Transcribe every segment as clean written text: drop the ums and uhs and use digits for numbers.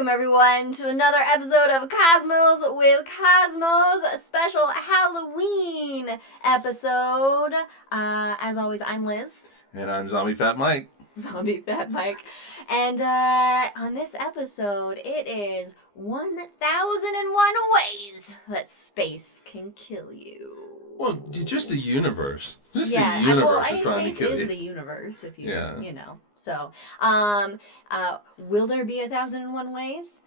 Welcome everyone to another episode of Cosmos with Cosmos, a special Halloween episode. As always, I'm Liz. And I'm Zombie Fat Mike. Zombie Fat Mike. And on this episode, it is 1001 ways that space can kill you. Well, just the universe. Just yeah, the universe well, is trying to kill you. Space is the universe, if you know. So, will there be 1001 ways?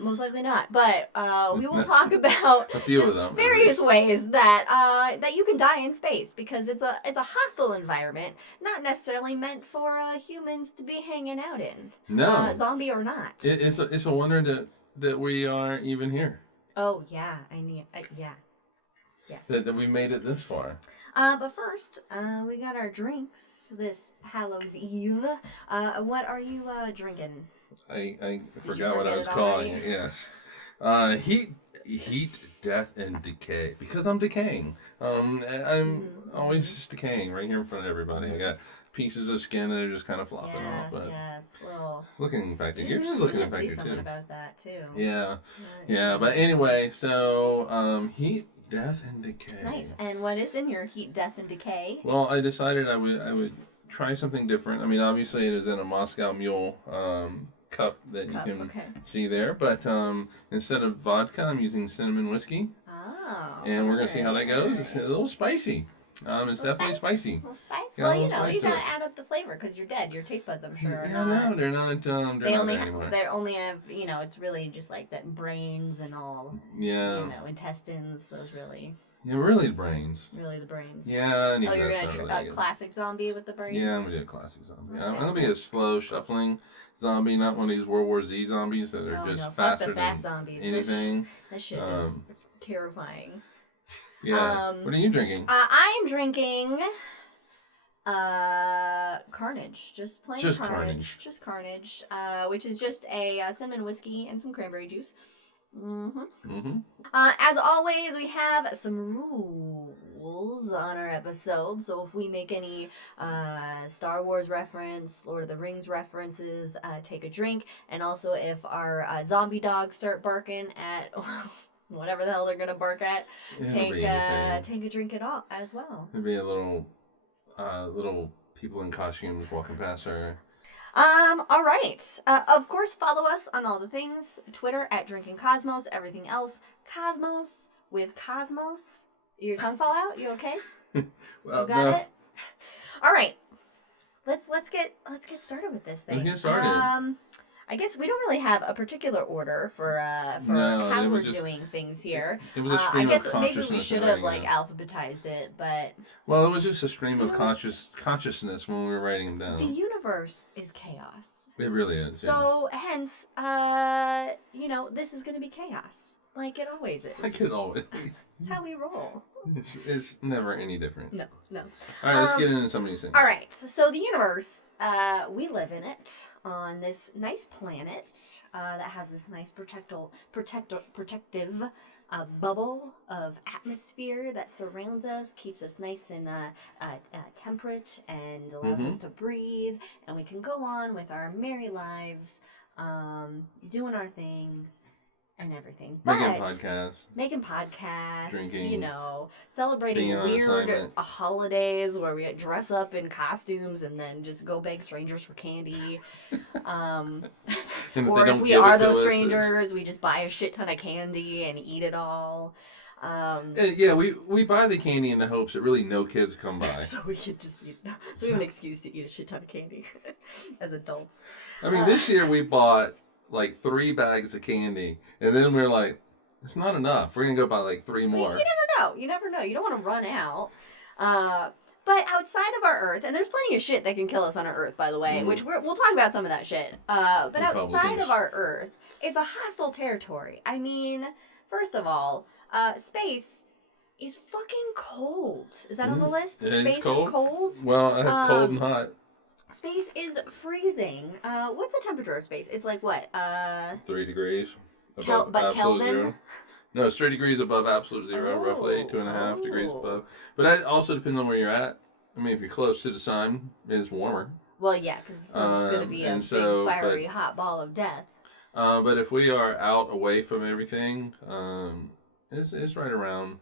Most likely not. But we will talk about a few of them, various ways that that you can die in space, because it's a hostile environment, not necessarily meant for humans to be hanging out in. No, zombie or not. It's a wonder that we are even here. Oh yeah, yeah. Yes. That we made it this far. But first, we got our drinks this Hallows Eve. What are you drinking? I forgot what I was calling it. Yes. Heat, Death, and Decay. Because I'm decaying. I'm always just decaying right here in front of everybody. I got pieces of skin that are just kind of flopping off. But it's a little... It's looking infected. Yours is looking infected, too. I see someone about that, too. Yeah. But anyway, so, Heat, Death, and Decay. Nice. And what is in your Heat, Death, and Decay? Well, I decided I would try something different. I mean, obviously it is in a Moscow Mule cup that you can see there. But instead of vodka, I'm using cinnamon whiskey. Oh. And we're going to see how that goes. It's a little spicy. It's definitely spicy. A little spicy? Well, you got to add up the flavor, because you're dead. Your taste buds, I'm sure, are not... No, they're not anymore. They only have, it's really just like that brains and all. Yeah. Intestines, those really... Yeah, really the brains. Really the brains. Yeah. You're going to try a classic zombie with the brains? Yeah, I'm going to do a classic zombie. Okay. I'm going to be a slow, shuffling zombie, not one of these World War Z zombies that are faster than zombies. anything. That shit is terrifying. Yeah. What are you drinking? I'm drinking Carnage. Just plain Carnage. Just Carnage. Which is just a cinnamon whiskey and some cranberry juice. As always, we have some rules on our episode. So if we make any Star Wars reference, Lord of the Rings references, take a drink. And also if our zombie dogs start barking at... whatever the hell they're gonna bark at, take a drink at all as well. There'd be a little people in costumes walking past her. All right. Of course, follow us on all the things. Twitter at Drinking Cosmos. Everything else, Cosmos with Cosmos. Your tongue fall out? You okay? Well, you got it. All right. Let's get started with this thing. Let's get started. I guess we don't really have a particular order for how we're doing things here. It was a stream of consciousness. I guess maybe we should have alphabetized it, but... Well, it was just a stream of consciousness when we were writing them down. The universe is chaos. It really is. So, hence, this is going to be chaos. Like it always is. Like it always is. It's how we roll. It's never any different. No. All right, let's get into some of these things. All right, so the universe, we live in it on this nice planet that has this nice protective bubble of atmosphere that surrounds us, keeps us nice and temperate, and allows us to breathe, and we can go on with our merry lives, doing our thing. And everything. Making podcasts. Drinking. Celebrating weird holidays where we dress up in costumes and then just go beg strangers for candy. Or if we are those strangers, we just buy a shit ton of candy and eat it all. We buy the candy in the hopes that really no kids come by. So we could just eat. So we have an excuse to eat a shit ton of candy as adults. I mean, this year we bought like 3 bags of candy, and then we're like, it's not enough. We're gonna go buy like 3 more. You never know. You don't want to run out. But outside of our Earth, and there's plenty of shit that can kill us on our Earth, by the way, which we'll talk about some of that shit. But outside of our Earth, it's a hostile territory. I mean, first of all, space is fucking cold. Is that on the list? Space is cold? Well, I have cold and hot. Space is freezing. What's the temperature of space? It's like what? 3 degrees. But Kelvin? Zero. No, it's 3 degrees above absolute zero, roughly 2.5 degrees above. But that also depends on where you're at. I mean, if you're close to the sun, it's warmer. Well, yeah, because the sun's going to be a big, fiery, hot ball of death. But if we are out away from everything, it's right around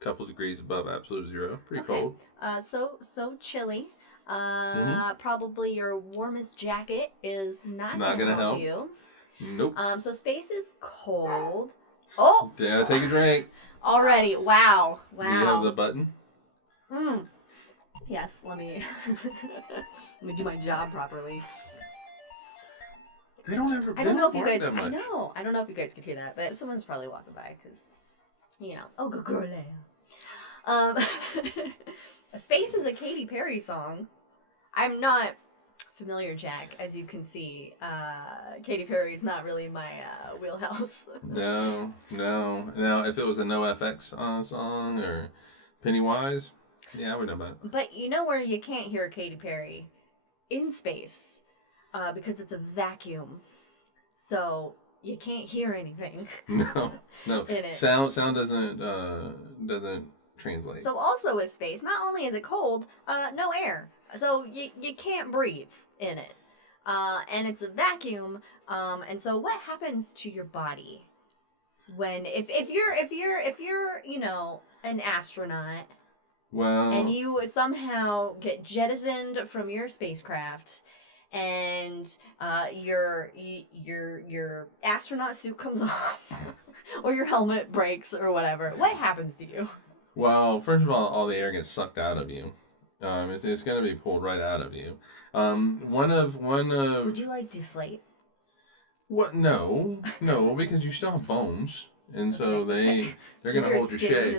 a couple degrees above absolute zero. Pretty cold. So chilly. Probably your warmest jacket is not gonna help you. Nope. So space is cold. Oh! Yeah, take a drink. Already. Wow. Do you have the button? Yes, let me do my job properly. They don't ever. I don't know if you guys. That much. I know. I don't know if you guys could hear that, but someone's probably walking by because, Oh, good girl. Space is a Katy Perry song. I'm not familiar, Jack, as you can see. Katy Perry's not really my wheelhouse. No. Now, if it was a NoFX song or Pennywise, yeah, I would know about it. But you know where you can't hear Katy Perry? In space. Because it's a vacuum. So you can't hear anything. No. In it. Sound doesn't translate. So also with space, not only is it cold, no air. So you can't breathe in it. And it's a vacuum. And so what happens to your body when if you're an astronaut, and you somehow get jettisoned from your spacecraft, and your astronaut suit comes off, or your helmet breaks, or whatever, what happens to you? Well, first of all the air gets sucked out of you. It's going to be pulled right out of you. One of. Would you deflate? What? No, because you still have bones, and so they're going to hold your shape.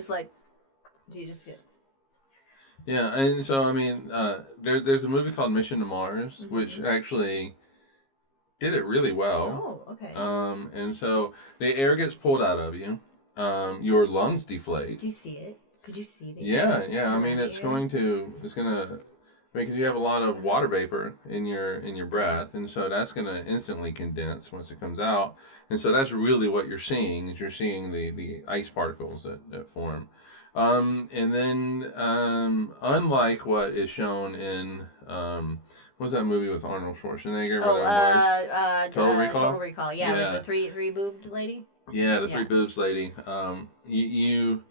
Do you just get? Yeah, and so there's a movie called Mission to Mars, which actually did it really well. Oh, okay. And so the air gets pulled out of you. Your lungs deflate. Do you see it? Could you see the air? Yeah. It's gonna because you have a lot of water vapor in your breath, and so that's gonna instantly condense once it comes out. And so that's really what you're seeing. Is you're seeing the ice particles that form. And then, unlike what is shown in, what's that movie with Arnold Schwarzenegger? Total Recall. Yeah, with the three boobed lady. Yeah, the three boobs lady. You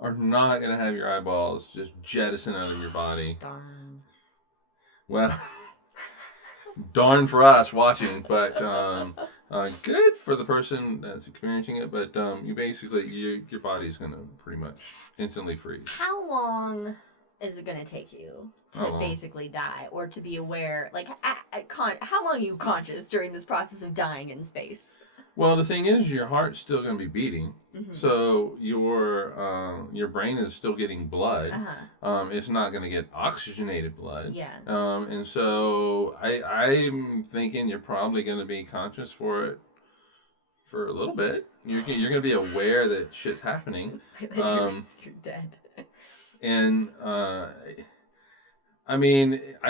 are not gonna have your eyeballs just jettison out of your body. Darn. Well, darn for us watching, but good for the person that's experiencing it. But you basically your body's gonna pretty much instantly freeze. How long is it gonna take you to basically die, or to be aware? How long are you conscious during this process of dying in space? Well, the thing is, your heart's still going to be beating, so your brain is still getting blood. It's not going to get oxygenated blood. Yeah. And so I'm thinking you're probably going to be conscious for it for a little bit. You're going to be aware that shit's happening. You're dead. And I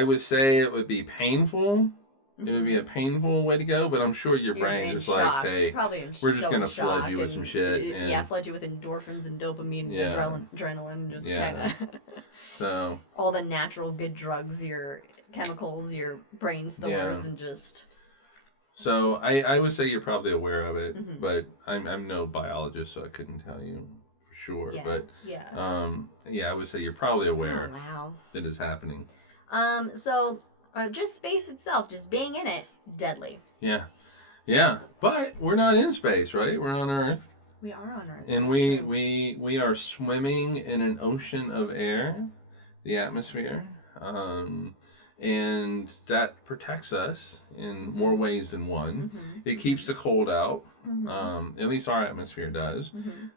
would say it would be painful. It would be a painful way to go, but I'm sure your brain is shock. hey, we're just going to flood you with some shit. Flood you with endorphins and dopamine and adrenaline. Just kind of. So. All the natural good drugs, your chemicals, your brain stores, and just. So I would say you're probably aware of it, but I'm no biologist, so I couldn't tell you for sure. Yeah. But I would say you're probably aware that it's happening. So. Just space itself, just being in it, deadly. Yeah. But we're not in space, right? We're on Earth. We are on Earth. And we are swimming in an ocean of air, the atmosphere, and that protects us in more ways than one. It keeps the cold out. At least our atmosphere does.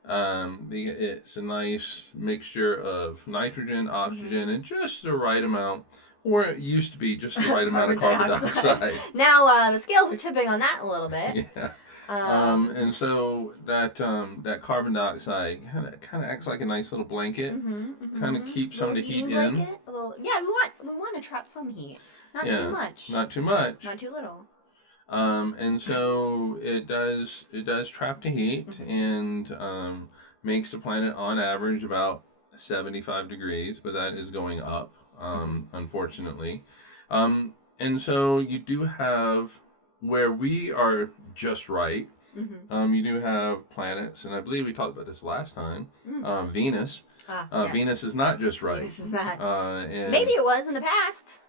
It's a nice mixture of nitrogen, oxygen, and just the right amount. Or it used to be just the right amount of carbon dioxide. Now the scales are tipping on that a little bit. Yeah. And so that carbon dioxide kind of acts like a nice little blanket. Kind of keeps some of the heat in. We want to trap some heat. Not too much. Not too much. Not too little. And so it does trap the heat and makes the planet on average about 75 degrees, but that is going up. Unfortunately. And so you do have where we are just right. Mm-hmm. You do have planets, and I believe we talked about this last time. Venus. Yes. Venus is not just right. Venus is not. And Maybe it was in the past.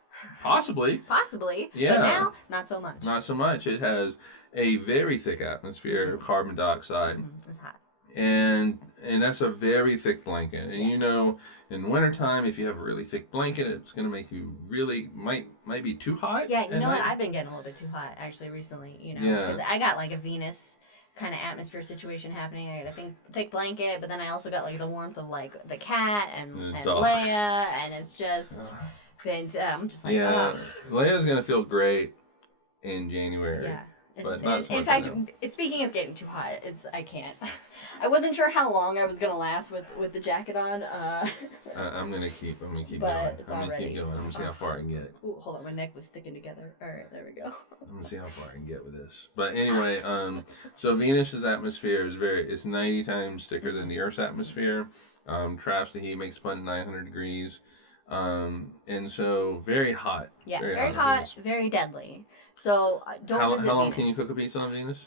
Possibly. Possibly. Yeah. But now, not so much. Not so much. It has a very thick atmosphere of carbon dioxide. It's hot. And that's a very thick blanket. And you know, in wintertime, if you have a really thick blanket, it's going to make you really, might be too hot. Yeah, you know what? I've been getting a little bit too hot, actually, recently. You know, because I got like a Venus kind of atmosphere situation happening. I got a thick blanket, but then I also got like the warmth of like the cat and Leia, and it's just been, I'm just like, Leia's going to feel great in January. Yeah. But not so in fact, speaking of getting too hot, I can't. I wasn't sure how long I was gonna last with the jacket on. I'm gonna keep going. I'm gonna keep going. I'm gonna see how far I can get. Ooh, hold on, my neck was sticking together. All right, there we go. I'm gonna see how far I can get with this. But anyway, so Venus's atmosphere is 90 times thicker than the Earth's atmosphere. Traps the heat, makes fun at 900 degrees. And so very hot. Yeah, very hot, very deadly. So don't visit How long Venus. can you cook a pizza on Venus?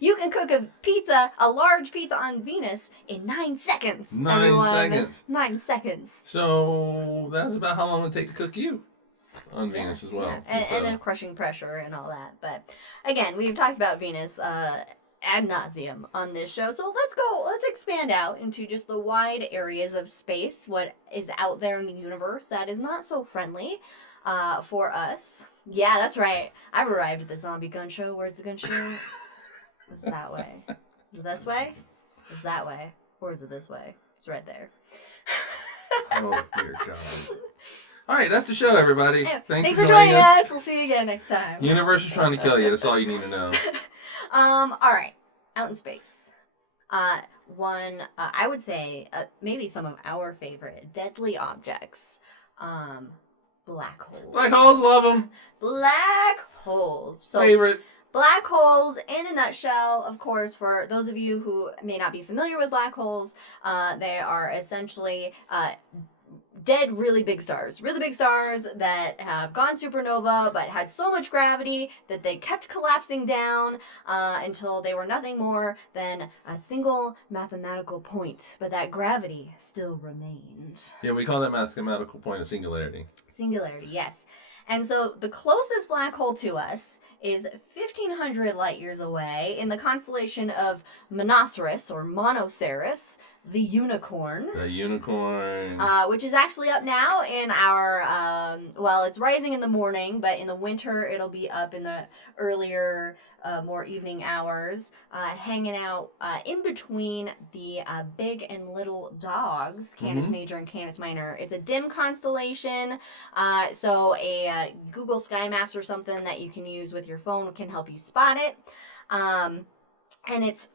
You can cook a large pizza on Venus in 9 seconds. 9 seconds. 9 seconds. So that's about how long it would take to cook you on Venus as well. Yeah. And then crushing pressure and all that. But again, we've talked about Venus ad nauseum on this show. So let's expand out into just the wide areas of space, what is out there in the universe that is not so friendly for us. Yeah, that's right. I've arrived at the zombie gun show. Where's the gun show? It's that way. Is it this way? It's that way. Or is it this way? It's right there. Oh, dear God. All right, that's the show, everybody. Thanks for joining us. We'll see you again next time. Universe is trying to kill you. That's all you need to know. All right. Out in space. One, I would say, maybe some of our favorite deadly objects. Black holes. Black holes, love them. Black holes. So, Favorite. Black holes, in a nutshell, of course, for those of you who may not be familiar with black holes, they are essentially dead really big stars that have gone supernova but had so much gravity that they kept collapsing down until they were nothing more than a single mathematical point, but that gravity still remained. Yeah, we call that mathematical point a singularity. Singularity, yes. And so the closest black hole to us is 1,500 light years away in the constellation of Monoceros or Monoceros, the unicorn. The unicorn. Which is actually up now in our, well, it's rising in the morning, but in the winter it'll be up in the earlier, more evening hours, hanging out in between the big and little dogs, Canis Major and Canis Minor. It's a dim constellation, so a Google Sky Maps or something that you can use with your phone can help you spot it. And it's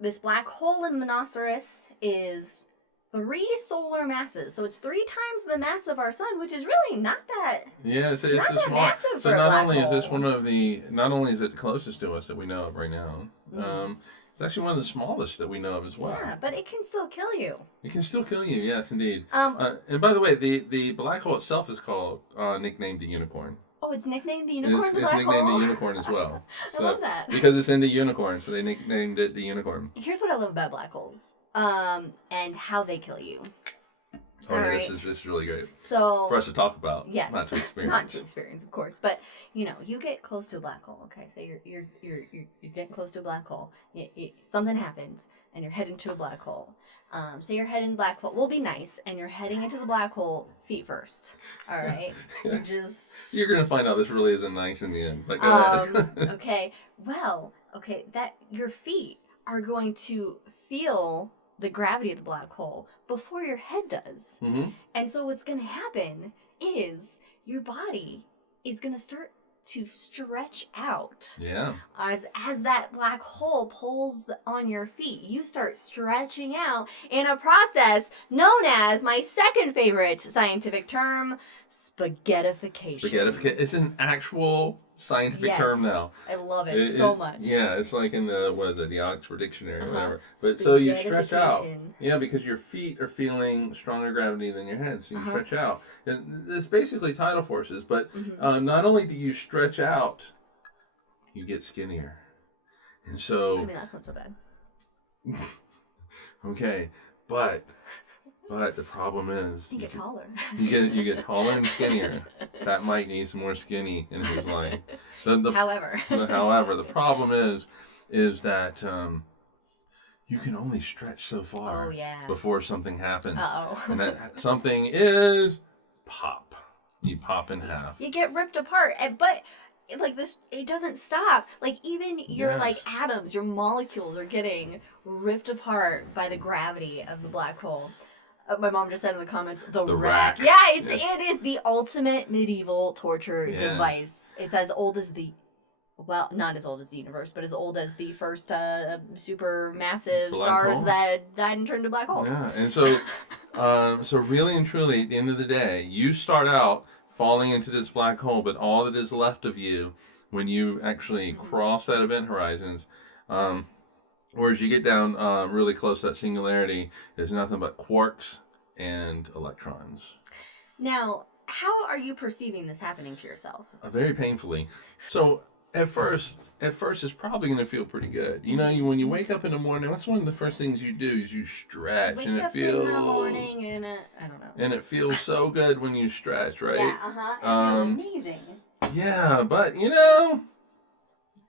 this black hole in Monoceros is 3 solar masses, so it's 3 times the mass of our sun, which is really not that. Yeah, it's not that small. massive So for a not black only is this hole. one of the, not only is it closest to us that we know of right now, it's actually one of the smallest that we know of as well. Yeah, but it can still kill you. It can still kill you, yes, indeed. And by the way, the black hole itself is called, nicknamed the unicorn. Oh, it's nicknamed the unicorn. It's black nicknamed hole? the unicorn as well. I love that. Because it's in the unicorn, so they nicknamed it the unicorn. Here's what I love about black holes, and how they kill you. Oh, no, this is really great. So for us to talk about, yes, not to experience. Not to experience, of course. But you get close to a black hole. Okay, so you're getting close to a black hole. Something happens, and you're heading to a black hole. So you're heading to the black hole. We'll be nice, and you're heading into the black hole feet first. All right, You're gonna find out this really isn't nice in the end. But go ahead. Okay. Well, that your feet are going to feel the gravity of the black hole before your head does. And so what's going to happen is your body is going to start to stretch out. Yeah. As that black hole pulls on your feet, you start stretching out in a process known as my second favorite scientific term, spaghettification. Spaghettification. It's an actual scientific term now. I love it so much. Yeah, it's like in the Oxford Dictionary or whatever. But so you stretch out. Yeah, because your feet are feeling stronger gravity than your head, so you stretch out. And it's basically tidal forces, but not only do you stretch out, you get skinnier. And so... I mean, that's not so bad. Okay, but the problem is... You get taller. You get taller and skinnier. Fat Mike needs more skinny in his life. However, the problem is that you can only stretch so far before something happens. Uh-oh. And that something is pop. You pop in half. You get ripped apart. But like this, it doesn't stop. Like even your like atoms, your molecules are getting ripped apart by the gravity of the black hole. My mom just said in the comments, the rack. Yeah, it is the ultimate medieval torture device. It's as old as well, not as old as the universe, but as old as the first super massive stars that died and turned to black holes. Yeah, and so, so really and truly, at the end of the day, you start out falling into this black hole, but all that is left of you when you actually cross that event horizons, or as you get down really close to that singularity, is nothing but quarks and electrons. Now, how are you perceiving this happening to yourself? Very painfully. So, At first, it's probably going to feel pretty good. You know, when you wake up in the morning, that's one of the first things you do is you stretch, and it feels. In the morning and I don't know. And it feels so good when you stretch, right? Yeah, It feels amazing. Yeah, but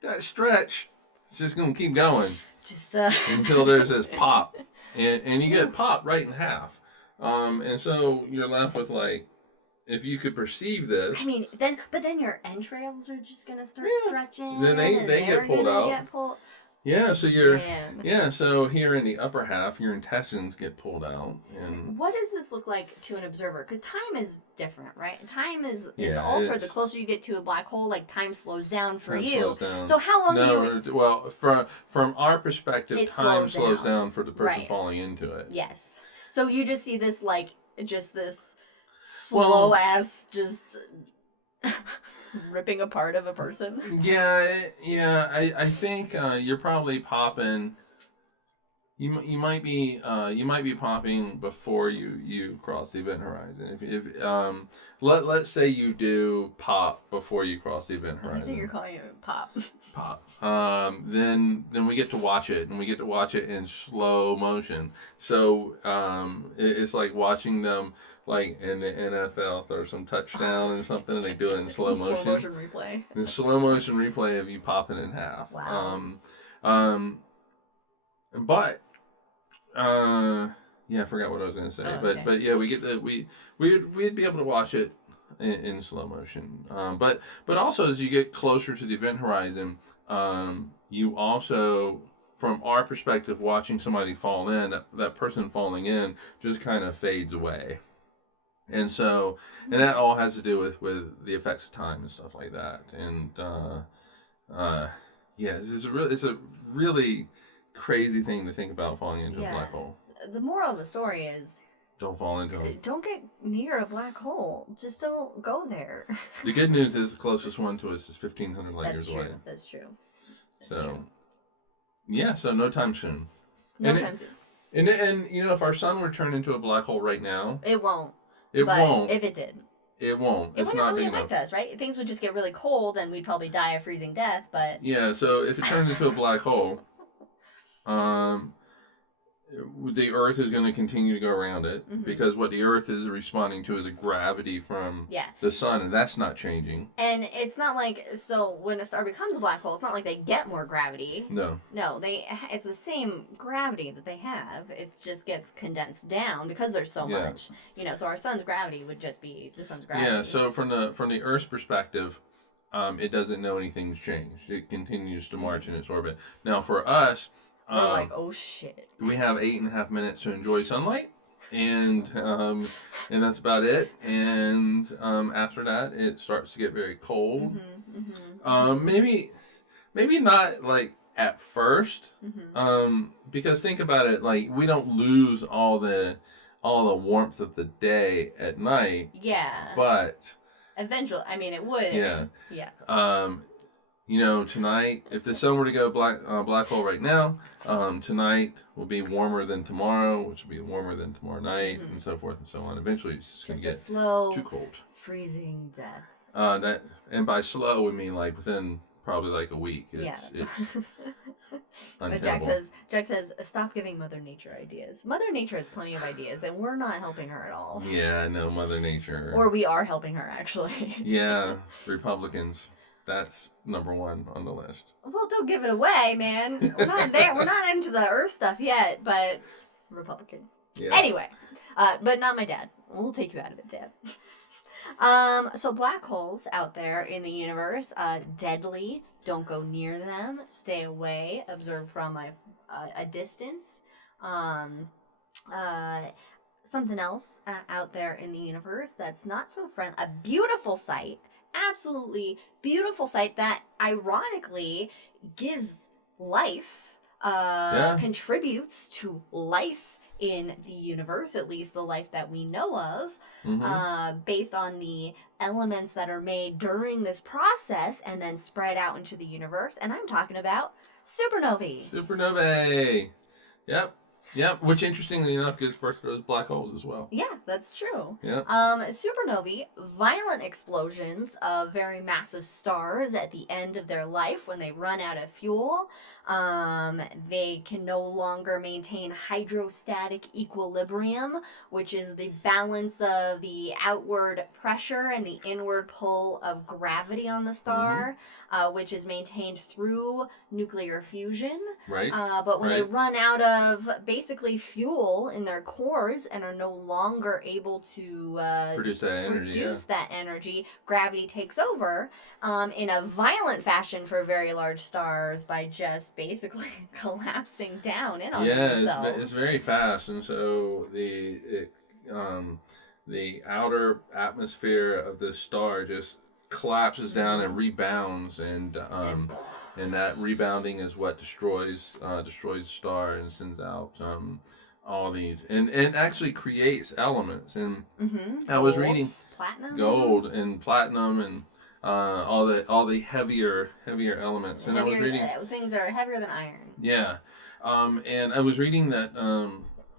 that stretch, it's just going to keep going until there's this pop, and you get popped right in half, and so you're left with like. If you could perceive this... I mean, then your entrails are just going to start stretching. Then they get pulled out. Yeah, so so here in the upper half, your intestines get pulled out. And what does this look like to an observer? Because time is different, right? Time is altered. The closer you get to a black hole, like time slows down for you. So how long do you... Well, from our perspective, time slows down for the person falling into it. Yes. So you just see this, like, just this... slow ass just ripping apart of a person. I think you're probably popping. You might be popping before you cross the event horizon. If let's say you do pop before you cross the event horizon. I think you're calling it pop. Pop. Then we get to watch it, and we get to watch it in slow motion. So it's like watching them. Like in the NFL, throw some touchdown and something, and they do it in slow motion. Slow motion replay. The slow motion replay of you popping in half. Wow. But I forgot what I was going to say. But yeah, we'd be able to watch it in slow motion. But also as you get closer to the event horizon, you also. From our perspective, watching somebody fall in, that person falling in just kind of fades away. And so, and that all has to do with the effects of time and stuff like that. And, it's a really crazy thing to think about falling into a black hole. The moral of the story is... Don't fall into it. Don't get near a black hole. Just don't go there. The good news is the closest one to us is 1,500 light years away. That's true. So no time soon. No time soon. And if our sun were turned into a black hole right now... It won't. It won't. If it did. It won't. It wouldn't really affect us, right? Things would just get really cold and we'd probably die a freezing death, but... Yeah, so if it turns into a black hole, the Earth is going to continue to go around it because what the Earth is responding to is a gravity from the sun, and that's not changing. And it's not like, so when a star becomes a black hole, it's not like they get more gravity. No, it's the same gravity that they have. It just gets condensed down because there's so much. So our sun's gravity would just be the sun's gravity. Yeah, so from the Earth's perspective, it doesn't know anything's changed. It continues to march in its orbit. Now for us... We're like, oh shit. We have 8.5 minutes to enjoy sunlight, and that's about it. And after that, it starts to get very cold. Maybe not like at first, because think about it. Like we don't lose all the warmth of the day at night. Yeah. But eventually, I mean, it would. Yeah. Yeah. Tonight, if the sun were to go black hole right now, tonight will be warmer than tomorrow, which will be warmer than tomorrow night, and so forth and so on. Eventually, it's just going to get slow, too cold. Freezing death. And by slow, we mean like within probably like a week. It's But Jack says, stop giving Mother Nature ideas. Mother Nature has plenty of ideas, and we're not helping her at all. Yeah, no, Mother Nature. Or we are helping her, actually. Yeah, Republicans. That's number one on the list. Well, don't give it away, man. We're not there. We're not into the Earth stuff yet, but Republicans. Yes. Anyway, but not my dad. We'll take you out of it, Dad. So black holes out there in the universe, deadly. Don't go near them. Stay away. Observe from a distance. Something else out there in the universe that's not so friendly. A beautiful sight. Absolutely beautiful sight that ironically gives life, contributes to life in the universe, at least the life that we know of, based on the elements that are made during this process and then spread out into the universe. And I'm talking about supernovae. Supernovae. Yep, which interestingly enough gives birth to those black holes as well. Yeah, that's true. Yep. Supernovae, violent explosions of very massive stars at the end of their life when they run out of fuel. They can no longer maintain hydrostatic equilibrium, which is the balance of the outward pressure and the inward pull of gravity on the star, which is maintained through nuclear fusion. Right. But when they run out of basically fuel in their cores and are no longer able to produce that energy, gravity takes over in a violent fashion for very large stars by just basically collapsing down in on themselves. Yeah, it's very fast, and so the outer atmosphere of this star just collapses down and rebounds, and that rebounding is what destroys the star and sends out all these and actually creates elements. And I was reading gold and platinum and all the heavier elements. And I was reading things are heavier than iron. Yeah, and I was reading that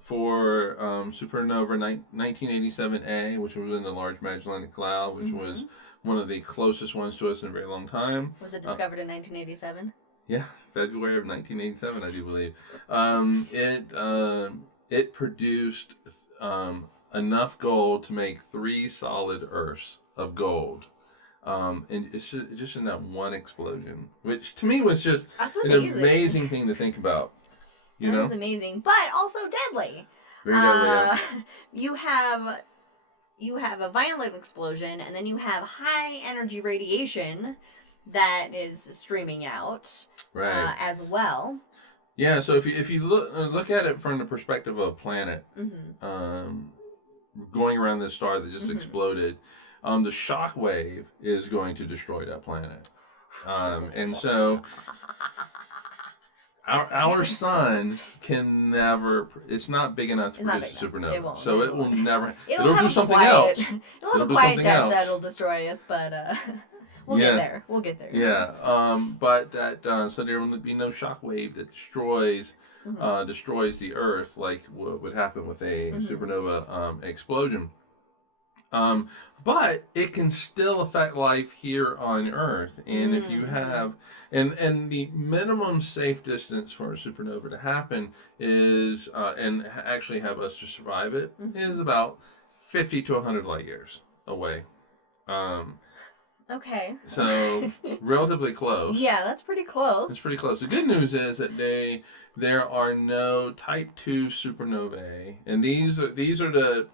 for Supernova 1987A, which was in the Large Magellanic Cloud, which was one of the closest ones to us in a very long time. Was it discovered in 1987? Yeah, February of 1987, I do believe. It produced enough gold to make 3 solid Earths of gold. And it's just in that one explosion, which to me was just an amazing thing to think about. You know? That was amazing, but also deadly. Very deadly, yeah. You have a violent explosion, and then you have high energy radiation that is streaming out as well. Yeah, so if you look at it from the perspective of a planet going around this star that just exploded, the shock wave is going to destroy that planet. And so our sun can never, it's not big enough to produce a supernova. So it will never, it'll do something else. It'll have a quiet death that'll destroy us, but we'll get there. We'll get there. Yeah, but that, so there will be no shock wave that destroys the Earth like what would happen with a supernova explosion. But it can still affect life here on Earth, and if you have, and the minimum safe distance for a supernova to happen is, and actually have us to survive it, is about 50 to 100 light years away. Okay. So relatively close. Yeah, that's pretty close. It's pretty close. The good news is that there are no Type 2 supernovae, and these are the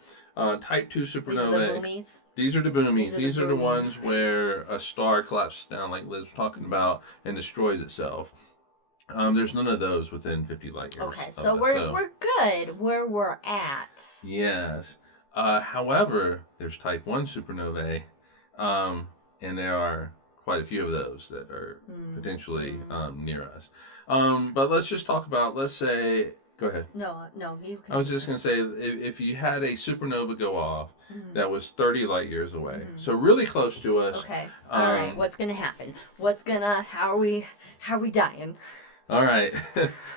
Type 2 supernovae. These are the boomies. These are the ones where a star collapses down, like Liz was talking about, and destroys itself. There's none of those within 50 light years. Okay, so we're good where we're at. Yes. However, there's Type 1 supernovae, and there are quite a few of those that are potentially near us. But let's just talk about, let's say, go ahead. No. I was just going to say, if you had a supernova go off that was 30 light years away, so really close to us. Okay. All right. What's going to happen? How are we dying? All right.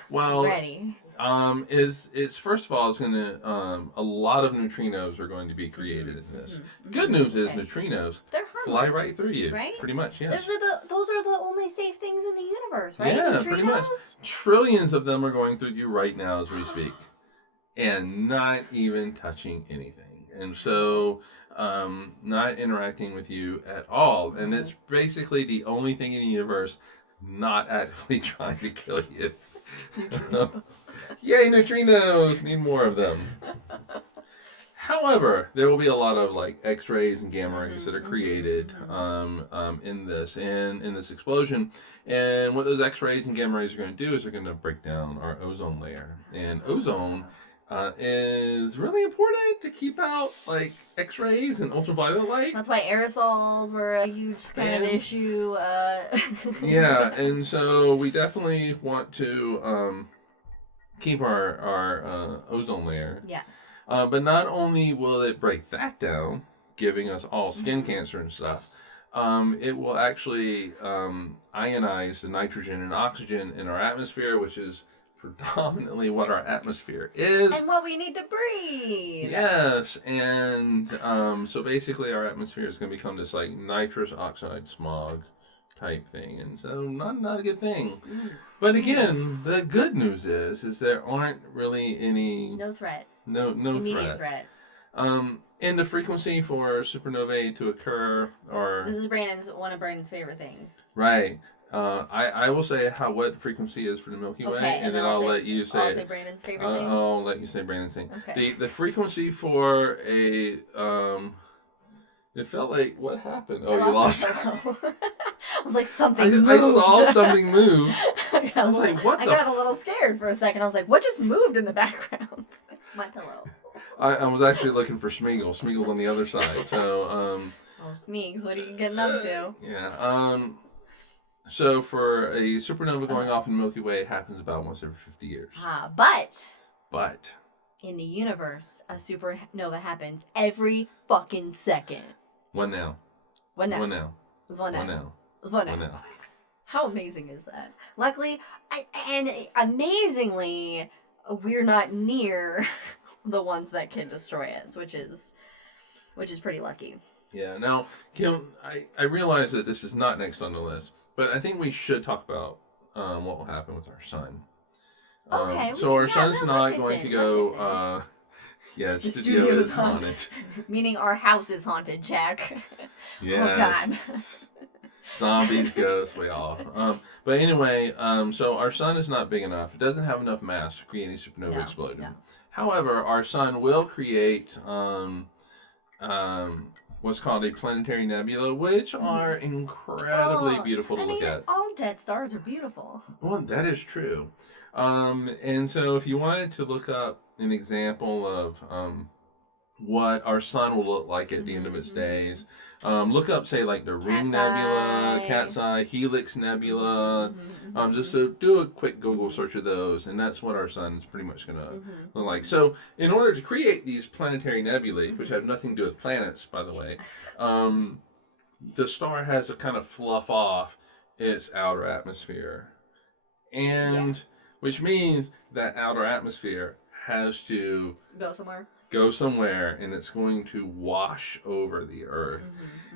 Well, ready. It's first of all, it's going to, a lot of neutrinos are going to be created in this. Good news is neutrinos, they're fly right through you. Right? Pretty much, yes. Those are the only safe things in the universe, right? Yeah, pretty much. Trillions of them are going through you right now as we speak. And not even touching anything. And so, not interacting with you at all. And it's basically the only thing in the universe not actively trying to kill you. Yay, neutrinos! Need more of them. However, there will be a lot of like X-rays and gamma rays that are created in this explosion, and what those X-rays and gamma rays are going to do is they're going to break down our ozone layer, and ozone is really important to keep out like X-rays and ultraviolet light. That's why aerosols were a huge kind of issue. Yeah, and so we definitely want to keep our ozone layer. Yeah. But not only will it break that down, giving us all skin cancer and stuff, it will actually ionize the nitrogen and oxygen in our atmosphere, which is predominantly what our atmosphere is. And what we need to breathe. Yes, and so basically our atmosphere is going to become this like nitrous oxide smog type thing, and so not a good thing. But again, the good news is there aren't really any... No threat. No immediate threat. And the frequency for supernovae to occur are... This is one of Brandon's favorite things. Right. I will say what frequency is for the Milky Way, okay, and then I'll let you say... I'll say Brandon's favorite thing? I'll let you say Brandon's thing. Okay. The frequency for a... it felt like, what happened? Oh, you lost it. I was like, something moved. I saw something move. I was like, what I got a little scared for a second. I was like, what just moved in the background? It's my pillow. I was actually looking for Smeagol. Smeagol's on the other side. So, Oh, Smeegs, what are you getting up to? Yeah. So for a supernova going off in the Milky Way, it happens about once every 50 years. But in the universe, a supernova happens every fucking second. One now. One now. One now. It was one now. One now. It was one now. One now. How amazing is that? Luckily, and amazingly, we're not near the ones that can destroy us, which is pretty lucky. Yeah. Now, Kim, I realize that this is not next on the list, but I think we should talk about what will happen with our sun. Okay. So our sun's not going to go. Yeah, the studio is haunted. Meaning our house is haunted, Jack. Yes. Oh God. Zombies, ghosts, we all. But anyway, so our sun is not big enough. It doesn't have enough mass to create any supernova explosion. No. However, our sun will create what's called a planetary nebula, which are incredibly beautiful to look at. All dead stars are beautiful. Well, that is true. And so if you wanted to look up an example of what our sun will look like at the end of its days, look up, say, like the Ring Nebula, Cat's Eye, Helix Nebula. Just to do a quick Google search of those, and that's what our sun is pretty much going to look like. So in order to create these planetary nebulae, which have nothing to do with planets, by the way, the star has to kind of fluff off its outer atmosphere. And which means that outer atmosphere has to go somewhere, and it's going to wash over the Earth.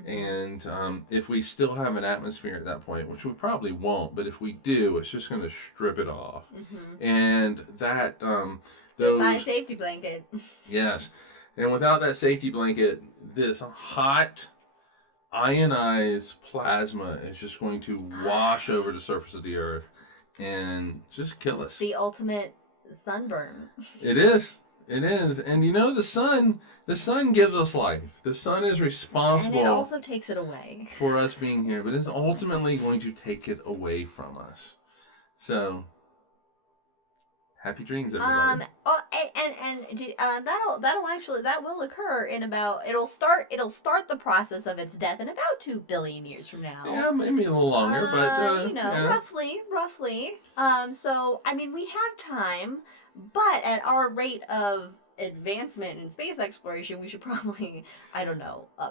And if we still have an atmosphere at that point, which we probably won't, but if we do, it's just going to strip it off. And that my safety blanket. Yes, and without that safety blanket, this hot ionized plasma is just going to wash over the surface of the Earth and just kill us. The ultimate sunburn. It is. It is. And you know, the sun gives us life. The sun is responsible. And it also takes it away. For us being here, but it's ultimately going to take it away from us. So, happy dreams, everybody. That will occur in about, it'll start the process of its death in about 2 billion years from now. Yeah, maybe a little longer, but roughly. So I mean, we have time, but at our rate of advancement in space exploration, we should probably,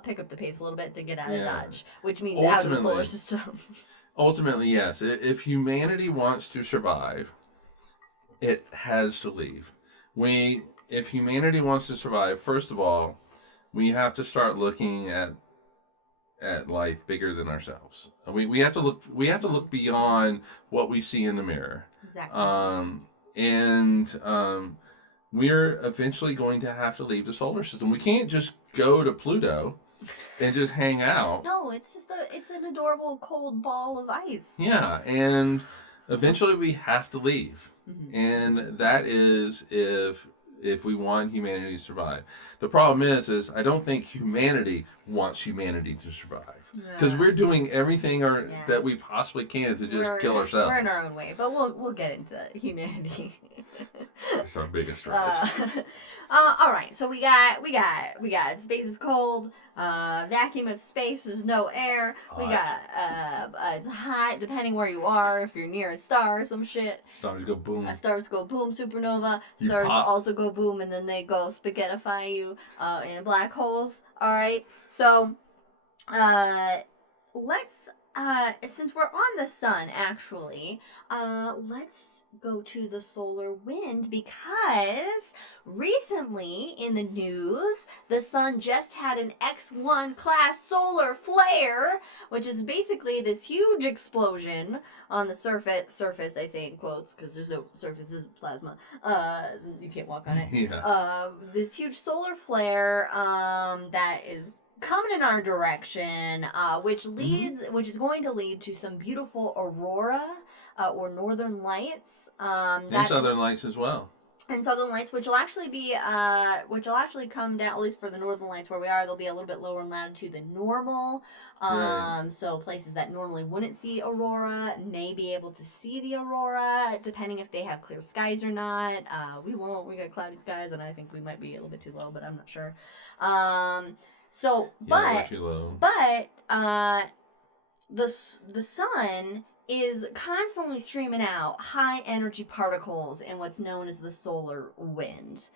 pick up the pace a little bit to get out of Dodge, which means out of the solar system. Ultimately, yes. If humanity wants to survive, it has to leave. If humanity wants to survive, first of all, we have to start looking at at life bigger than ourselves. We have to look beyond what we see in the mirror. Exactly. We're eventually going to have to leave the solar system. We can't just go to Pluto and just hang out. No, it's an adorable cold ball of ice. Yeah, and eventually we have to leave. Mm-hmm. And that is if we want humanity to survive. The problem is I don't think humanity wants humanity to survive. Because we're doing everything that we possibly can to just kill ourselves. We're in our own way, but we'll get into humanity. That's our biggest stress. All right, so we got space is cold, vacuum of space, there's no air. We got it's hot depending where you are. If you're near a star or some shit, stars go boom. Stars go boom, supernova. Stars also go boom, and then they go spaghettify you in black holes. All right, so let's since we're on the sun, actually, let's go to the solar wind, because recently in the news, the sun just had an X1 class solar flare, which is basically this huge explosion on the surface, I say in quotes, because there's no surface, this is plasma, you can't walk on it. Yeah. This huge solar flare, that is coming in our direction, which is going to lead to some beautiful aurora or northern lights. And southern lights as well. And southern lights, which will actually come down, at least for the northern lights where we are, they'll be a little bit lower in latitude than normal. Right. So places that normally wouldn't see aurora may be able to see the aurora, depending if they have clear skies or not. We won't. We got cloudy skies, and I think we might be a little bit too low, but I'm not sure. The sun is constantly streaming out high energy particles in what's known as the solar wind,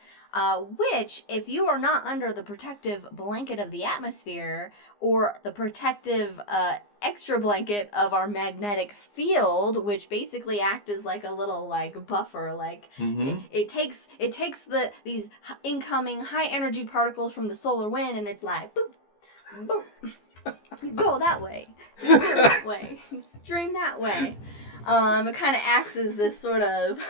which, if you are not under the protective blanket of the atmosphere or the protective extra blanket of our magnetic field, which basically acts as like a little buffer, it takes these incoming high energy particles from the solar wind, and it's like boop, boop. Go that way. Go that way. Stream that way. It kind of acts as this sort of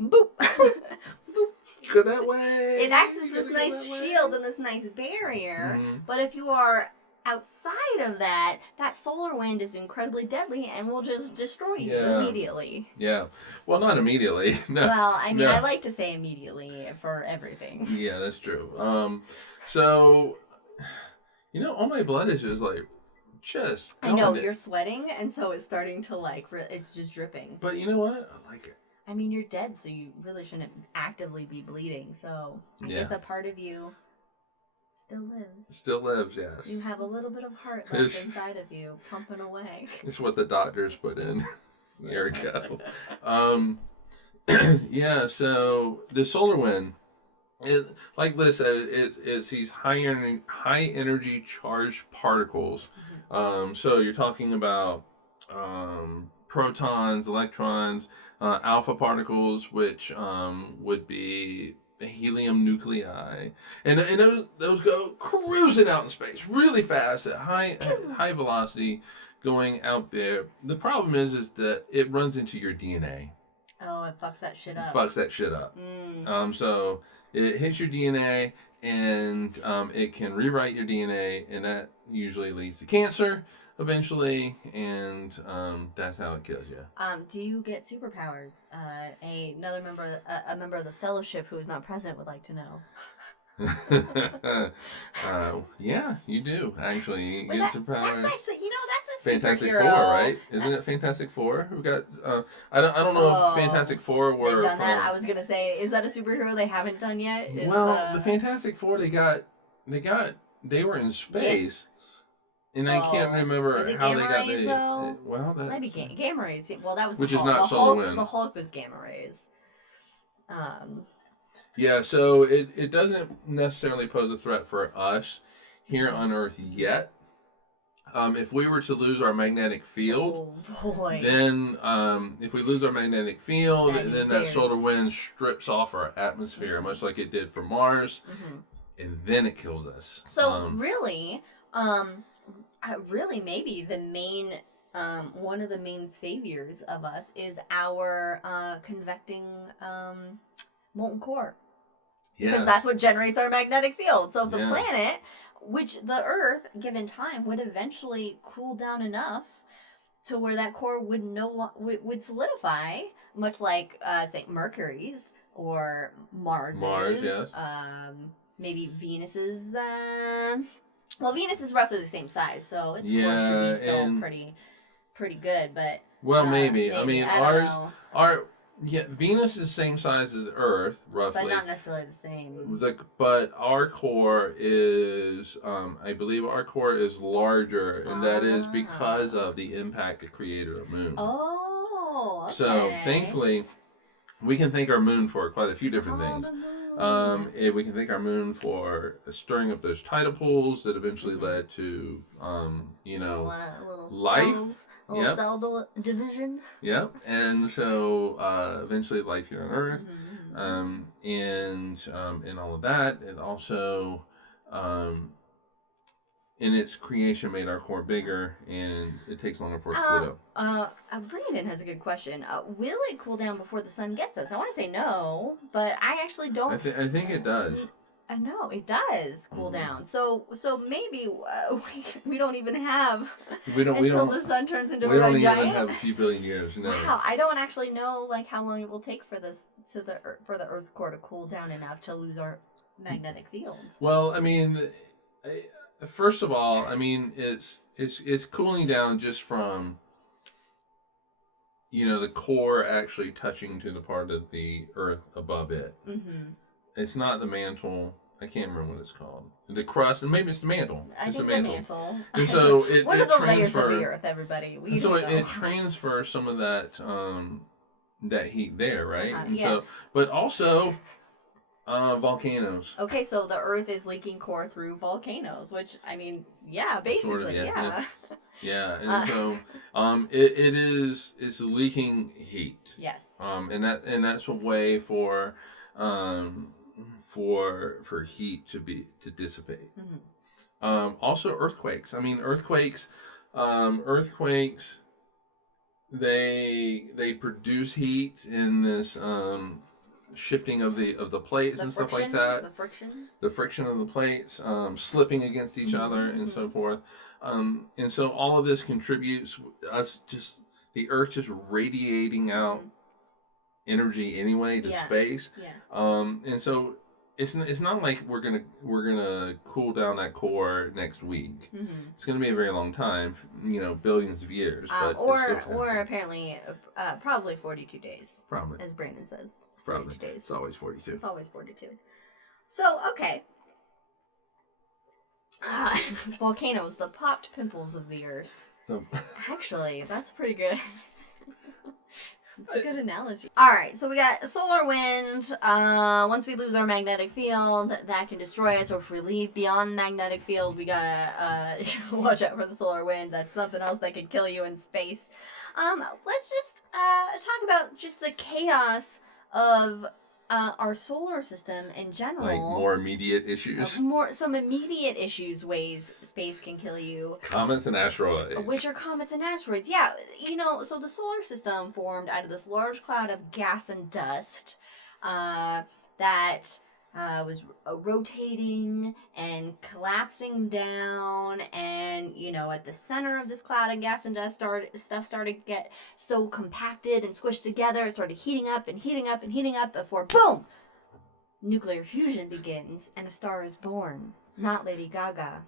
boop, boop. Go that way. It acts as this nice shield and this nice barrier. Mm-hmm. But if you are outside of that solar wind is incredibly deadly and will just destroy you immediately. Yeah. Well, not immediately. No. Well, I mean, I like to say immediately for everything. Yeah, that's true. So, all my blood is just just. I know, you're sweating, and so it's starting to it's just dripping. But you know what? I like it. I mean, you're dead, so you really shouldn't actively be bleeding. So I guess a part of you still lives. Still lives, yes. You have a little bit of heart left inside of you, pumping away. It's what the doctors put in. There we go. Yeah, so the solar wind, like Liz said, it's these high energy charged particles. Mm-hmm. So you're talking about protons, electrons, alpha particles, which would be helium nuclei, and those go cruising out in space really fast at high velocity, going out there. The problem is that it runs into your DNA. Oh, it fucks that shit up. So it hits your DNA, and it can rewrite your DNA, and that usually leads to cancer eventually, and that's how it kills you. Do you get superpowers? A member of the Fellowship who is not present would like to know. Yeah, you do actually. You get superpowers. That's actually, that's a Fantastic superhero. Four, right? Isn't it Fantastic Four who got? I don't know if Fantastic Four were. They've done that. I was gonna say, is that a superhero they haven't done yet? The Fantastic Four they were in space. And I can't remember how they got rays, the. Well, that might be gamma rays. Well, that was which the Hulk. Is not solar wind. The Hulk was gamma rays. Yeah, so it doesn't necessarily pose a threat for us here on Earth yet. If we were to lose our magnetic field, then if we lose our magnetic field, then that solar wind strips off our atmosphere, much like it did for Mars, and then it kills us. So really, Really, maybe the main, one of the main saviors of us is our convecting molten core. Yes. Because that's what generates our magnetic field. So if the Yes. planet, which the Earth, given time, would eventually cool down enough to where that core would solidify, much like say Mercury's or Mars's. Mars, yes. Maybe Venus's. Well, Venus is roughly the same size, so its core should be still pretty good. But maybe. I mean, our Venus is the same size as Earth, roughly. But not necessarily the same. But our core is, I believe our core is larger, and that is because of the impact it created our moon. Oh, okay. So, thankfully, we can thank our moon for quite a few different things. We can thank our moon for stirring up those tidal pools that eventually led to, life. Little cell division. Yep. And so eventually life here on Earth. And all of that. It also, in its creation, made our core bigger, and it takes longer for it to cool down. Brandon has a good question. Will it cool down before the sun gets us? I want to say no, but I actually don't. I think it does. No, it does cool down. So maybe we don't even have until the sun turns into a red giant. We don't even have a few billion years. No. Wow, I don't actually know how long it will take for the Earth's core to cool down enough to lose our magnetic fields. Well, I mean, first of all, I mean it's cooling down just from the core actually touching to the part of the Earth above it. Mm-hmm. It's not the mantle. I can't remember what it's called. The crust, and maybe it's the mantle. It's the mantle. And so it what are the layers of the Earth, everybody? It transfers some of that heat there, right? Yeah. So, but also volcanoes. Okay, so the Earth is leaking core through volcanoes, which I mean, yeah, basically, sort of, yeah. Yeah, and so it's leaking heat. Yes. And that's a way for heat to dissipate. Mm-hmm. Also earthquakes. I mean earthquakes they produce heat in this shifting of the plates and stuff like that. The friction of the plates, slipping against each other and so forth. And so all of this contributes the Earth just radiating out energy anyway to space. Yeah. And so it's not like we're gonna cool down that core next week. Mm-hmm. It's gonna be a very long time, billions of years. But or apparently probably 42 days. Probably, as Brandon says. It's probably 42 days. It's always 42. It's always 42. So okay. Volcanoes, the popped pimples of the Earth. Actually, that's pretty good. It's a good analogy. Alright, so we got solar wind. Once we lose our magnetic field, that can destroy us. Or if we leave beyond the magnetic field, we gotta watch out for the solar wind. That's something else that could kill you in space. Let's just talk about just the chaos of our solar system in general. Like more immediate issues. Some immediate issues, ways space can kill you. Comets and asteroids. Which are comets and asteroids. Yeah, so the solar system formed out of this large cloud of gas and dust that was rotating and collapsing down, and at the center of this cloud of gas and dust stuff started to get so compacted and squished together. It started heating up and heating up and heating up before boom, nuclear fusion begins and a star is born. Not Lady Gaga.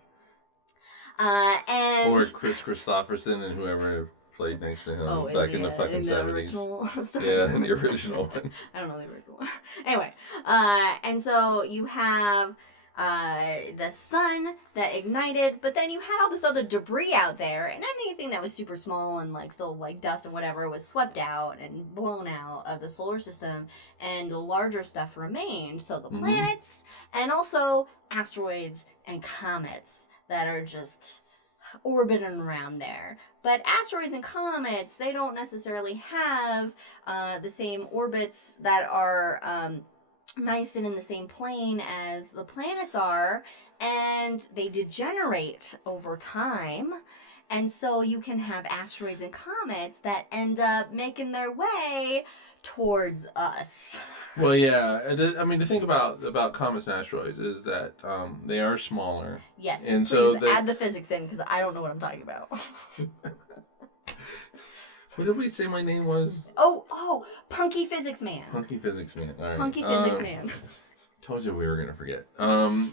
Or Chris Christopherson and whoever played next to him back in the fucking 70s. Original yeah, in the original one. I don't know the original one. Anyway, and so you have the sun that ignited, but then you had all this other debris out there, and anything that was super small and still dust and whatever was swept out and blown out of the solar system, and the larger stuff remained. So the planets and also asteroids and comets that are just orbiting around there. But asteroids and comets, they don't necessarily have the same orbits that are nice and in the same plane as the planets are, and they degenerate over time. And so you can have asteroids and comets that end up making their way towards us. Well, yeah. I mean, the thing about comets and asteroids is that they are smaller. Yes, and please add the physics in, because I don't know what I'm talking about. What did we say my name was? Oh, Punky Physics Man. Punky Physics Man. All right. Punky Physics Man. Told you we were going to forget.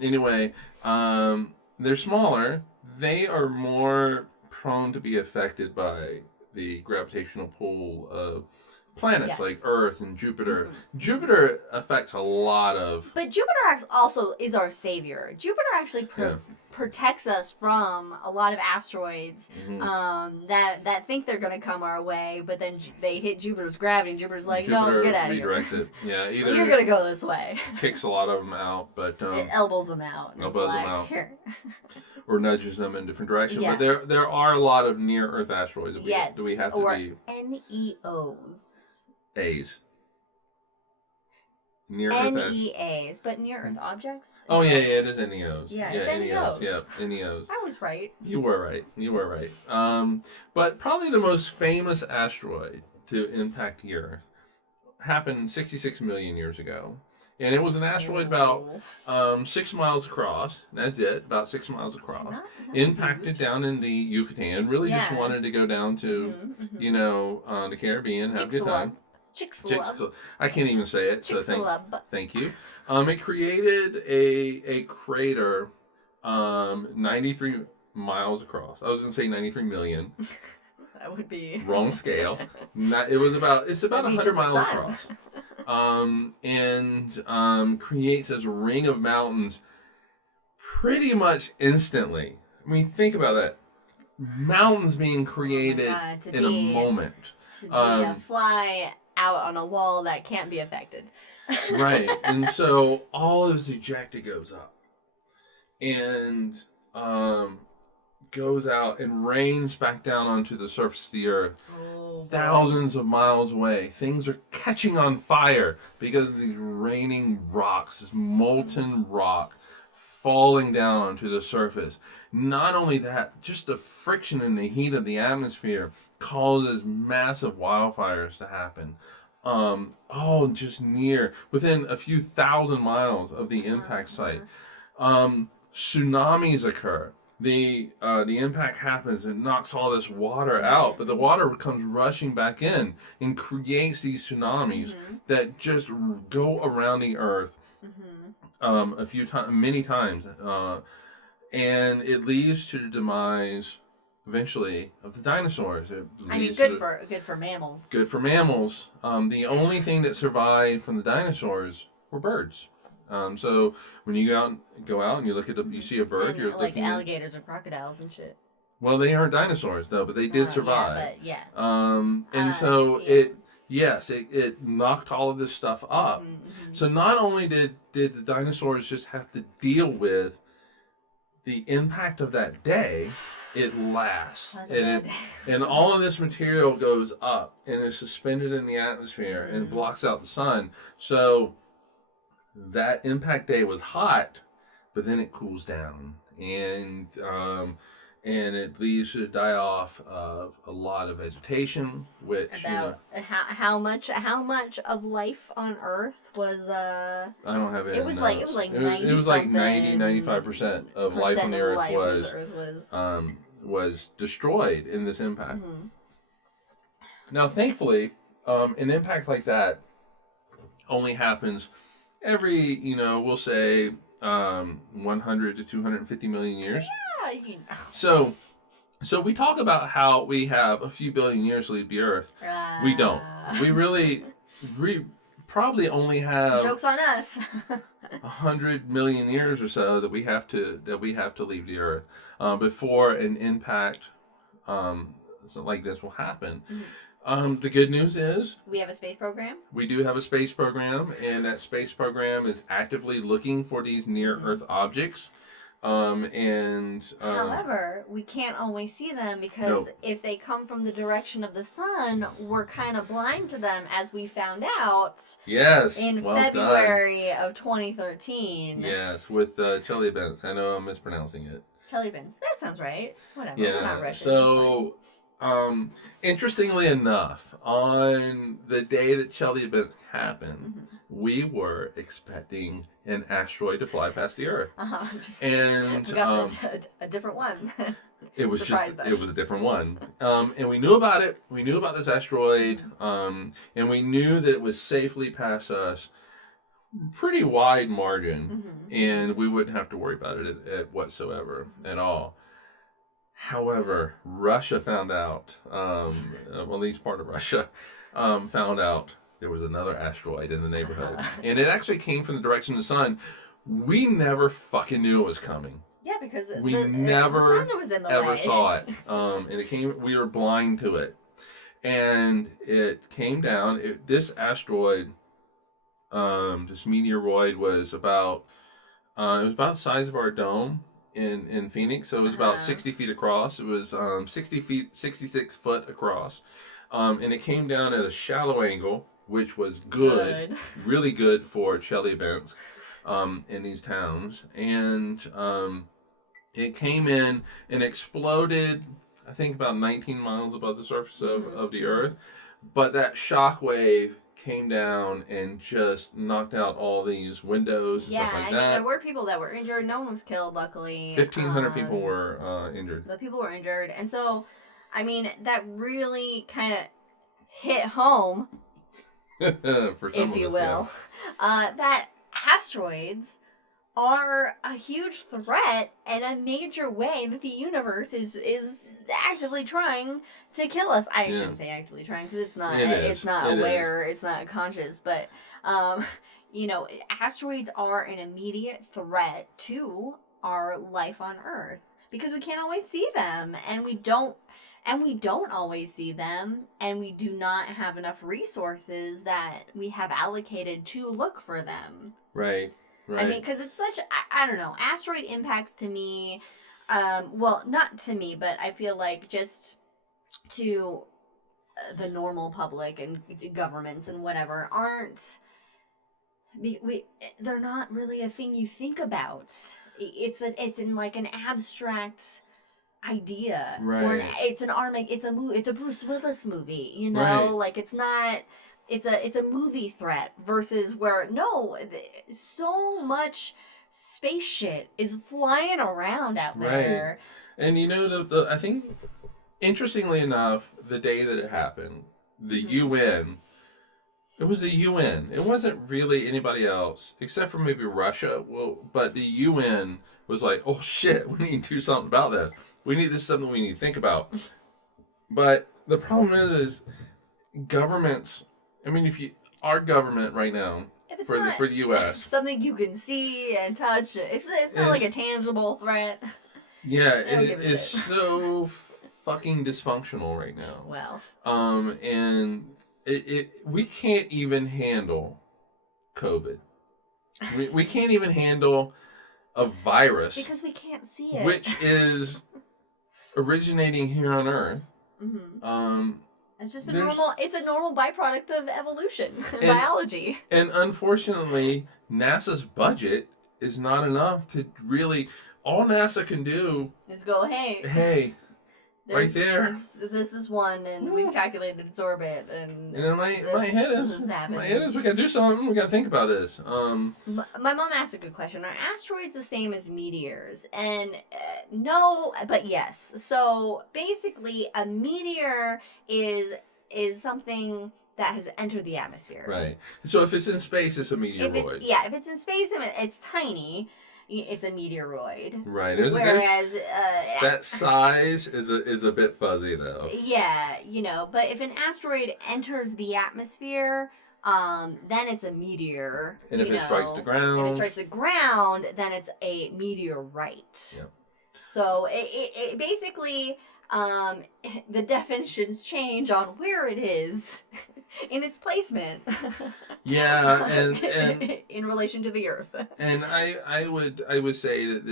Anyway, they're smaller. They are more prone to be affected by the gravitational pull of planets like Earth and Jupiter. Mm-hmm. Jupiter affects a lot of... But Jupiter also is our savior. Jupiter actually protects us from a lot of asteroids that think they're going to come our way, but then they hit Jupiter's gravity, and Jupiter's like, no, get out of here. Redirects it. Yeah, either you're going to go this way. Kicks a lot of them out, but... it elbows them out. Elbows them out. Here. Or nudges them in different directions. Yeah. But there are a lot of near-Earth asteroids that we have to be... NEOs. A's. Near-Earth NEAs, but near-Earth objects? Oh, yeah, it is NEOs. Yeah, it's NEOs. Yeah, NEOs. I was right. You were right. But probably the most famous asteroid to impact the Earth happened 66 million years ago. And it was an asteroid about 6 miles across. That's it, about 6 miles across. Impacted down in the Yucatan. Really just wanted to go down to, the Caribbean, have a good time. Chicxulub. I can't even say it, so thank you. It created a crater 93 miles across. I was going to say 93 million. That would be... Wrong scale. It's about 100 miles across. And creates this ring of mountains pretty much instantly. I mean, think about that. Mountains being created in a moment. To be fly out on a wall that can't be affected. Right. And so all of this ejecta goes up. And goes out and rains back down onto the surface of the Earth. Thousands of miles away. Things are catching on fire because of these raining rocks, this molten rock falling down onto the surface. Not only that, just the friction and the heat of the atmosphere causes massive wildfires to happen. Just within a few thousand miles of the impact site. Tsunamis occur. The impact happens and knocks all this water out, but the water comes rushing back in and creates these tsunamis that just go around the Earth many times, and it leads to the demise eventually of the dinosaurs. Good for mammals. Good for mammals. The only thing that survived from the dinosaurs were birds. So when you go out and you look at you see a bird, you're like alligators or crocodiles and shit. Well, they aren't dinosaurs though, but they did survive. It knocked all of this stuff up. So not only did the dinosaurs just have to deal with the impact of that day, it lasts. And all of this material goes up and is suspended in the atmosphere and blocks out the sun. So that impact day was hot, but then it cools down, and it leads to the die-off of a lot of vegetation, which how much of life on Earth was I don't have it. It was like 95% of life on the Earth was destroyed in this impact. Now, thankfully, an impact like that only happens every, we'll say 100 to 250 million years. Yeah, So we talk about how we have a few billion years to leave the Earth. We don't. We probably only have... Joke's on us. 100 million years or so that we have to leave the Earth before an impact like this will happen. The good news is... we have a space program? We do have a space program, and that space program is actively looking for these near-Earth objects. However, we can't always see them because if they come from the direction of the sun, we're kind of blind to them, as we found out. Yes. In February of 2013. Yes, with Chelyabinsk. I know I'm mispronouncing it. Chelyabinsk. That sounds right. Whatever. Yeah. We're not Russian. So, interestingly enough, on the day that Chelyabinsk happened, we were expecting an asteroid to fly past the Earth. And we got a different one. It was it was a different one. And we knew about it. We knew about this asteroid. And we knew that it was safely past us, pretty wide margin, and we wouldn't have to worry about it at whatsoever at all. However, Russia found out, well, at least part of Russia, found out there was another asteroid in the neighborhood. And it actually came from the direction of the sun. We never fucking knew it was coming. Yeah, because we never the sun was in the ever way. saw it. And it came, we were blind to it. And it came down, this asteroid, this meteoroid was about, it was about the size of our dome in Phoenix. So it was about 60 feet across. It was 66 foot across. And it came down at a shallow angle, which was good. Really good for Chelyabinsk in these towns. And it came in and exploded, I think, about 19 miles above the surface of the Earth. But that shock wave came down and just knocked out all these windows and stuff like that. Yeah, there were people that were injured. No one was killed, luckily. 1,500 people were injured. But people were injured. And so, I mean, that really kind of hit home, For some if you will, that asteroids are a huge threat and a major way that the universe is actively trying to kill us. I shouldn't say actively trying, because it's not aware, it's not conscious, but you know, asteroids are an immediate threat to our life on Earth because we can't always see them, and we don't always see them, and we do not have enough resources that we have allocated to look for them. Right. Right. I mean, because it's such, I don't know, asteroid impacts to me, well, not to me, but I feel like just to the normal public and governments and whatever aren't, they're not really a thing you think about. It's in like an abstract idea. Right. Or it's a Bruce Willis movie, you know? Right. Like, it's not... It's a movie threat versus where, no, so much space shit is flying around out there. Right. And you know, I think, interestingly enough, the day that it happened, the UN, it was the UN. It wasn't really anybody else, except for maybe Russia. Well, but the UN was like, oh shit, we need to do something about this. This is something we need to think about. But the problem is governments... I mean, our government right now, for the U.S. Something you can see and touch, it's not like a tangible threat. Yeah, it's so fucking dysfunctional right now. Well. And we can't even handle COVID. We can't even handle a virus. Because we can't see it. Which is originating here on Earth. Mm-hmm. It's just a normal byproduct of evolution, biology. And unfortunately, NASA's budget is not enough to really... All NASA can do... is go, hey, right there. This is one, and we've calculated its orbit, and my head is, we gotta do something, we gotta think about this. My mom asked a good question. Are asteroids the same as meteors? And no, but yes. So basically, a meteor is something that has entered the atmosphere. Right. So if it's in space, it's a meteoroid. If it's in space and it's tiny, it's a meteoroid. Right. Whereas that size is a bit fuzzy, though. Yeah, you know, but if an asteroid enters the atmosphere, then it's a meteor. And if it strikes the ground, then it's a meteorite. Yep. So it basically, the definitions change on where it is in its placement. Yeah, and in relation to the Earth. And I would say that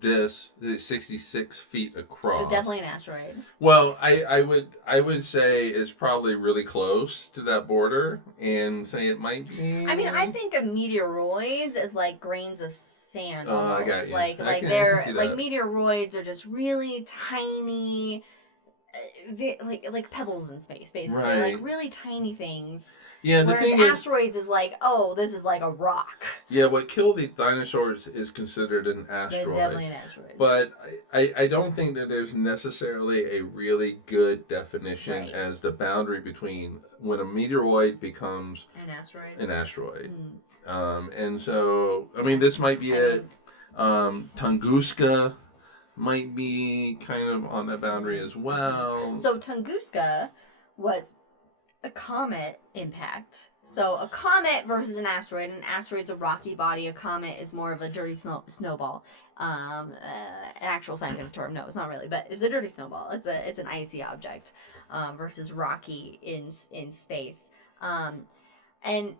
this is 66 feet across. Definitely an asteroid. Well, I would say it's probably really close to that border, and say it might be. I mean, I think of meteoroids as like grains of sand. Almost. I got you. Like I can they're see like that. meteoroids are just really tiny, like pebbles in space, basically. Right. Like really tiny things. Yeah, the Whereas thing asteroids is like, oh, this is like a rock. Yeah, what killed the dinosaurs is considered an asteroid. It's definitely an asteroid. But I don't think that there's necessarily a really good definition as the boundary between when a meteoroid becomes an asteroid. And so, I mean, this might be it. Tunguska might be kind of on that boundary as well. So Tunguska was a comet impact. So a comet versus an asteroid. An asteroid's a rocky body. A comet is more of a dirty snowball. An actual scientific term. No, it's not really, but it's a dirty snowball. It's an icy object versus rocky in space. And